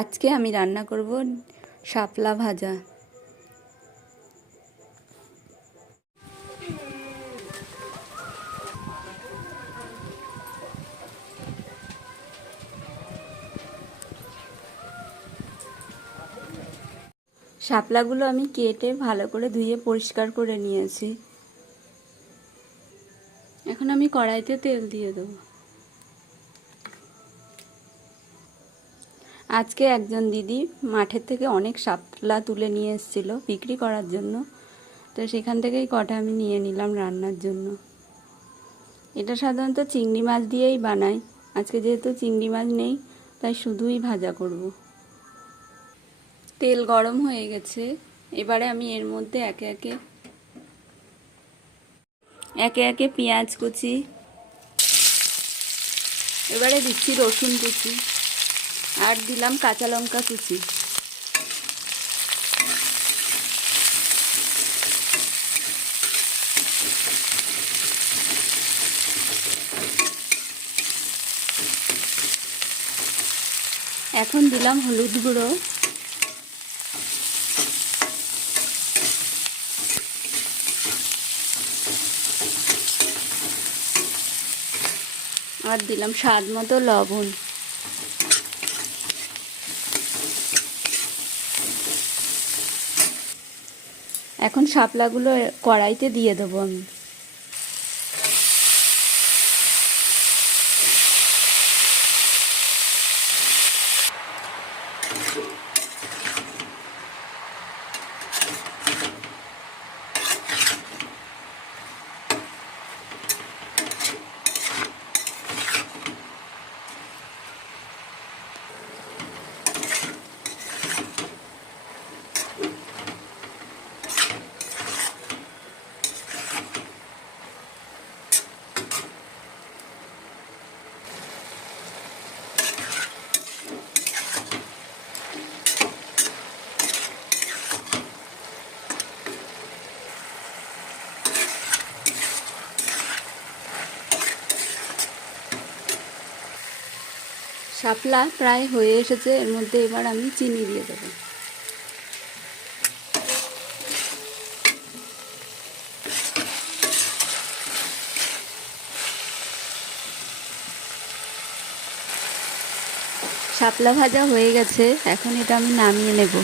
আজকে আমি রান্না করব শাপলা ভাজা। শাপলাগুলো আমি কেটে ভালো করে ধুয়ে পরিষ্কার করে নিয়েছি। এখন আমি কড়াইতে তেল দিয়ে দেবো। আজকে একজন দিদি মাঠের থেকে অনেক শাপলা তুলে নিয়ে এসেছিল বিক্রি করার জন্য। তো সেখান থেকেই কটা আমি নিয়ে নিলাম রান্নার জন্য। এটা সাধারণত চিংড়ি মাছ দিয়েই বানাই। আজকে যেহেতু চিংড়ি মাছ নেই, তাই শুধুই ভাজা করব। তেল গরম হয়ে গেছে। এবারে আমি এর মধ্যে একে একে একে একে পেঁয়াজ কুচি, এবারে দিচ্ছি রসুন কুচি। আর দিলাম কাঁচা লঙ্কা কুচি। এখন দিলাম হলুদ গুঁড়ো। আর দিলাম স্বাদ মতো লবণ। এখন শাপলাগুলো কড়াইতে দিয়ে দেবো আমি। শাপলা প্রায় হয়ে এসেছে, এর মধ্যে এবার আমি চিনি দিয়ে দেব। শাপলা ভাজা হয়ে গেছে, এখন এটা আমি নামিয়ে নেব।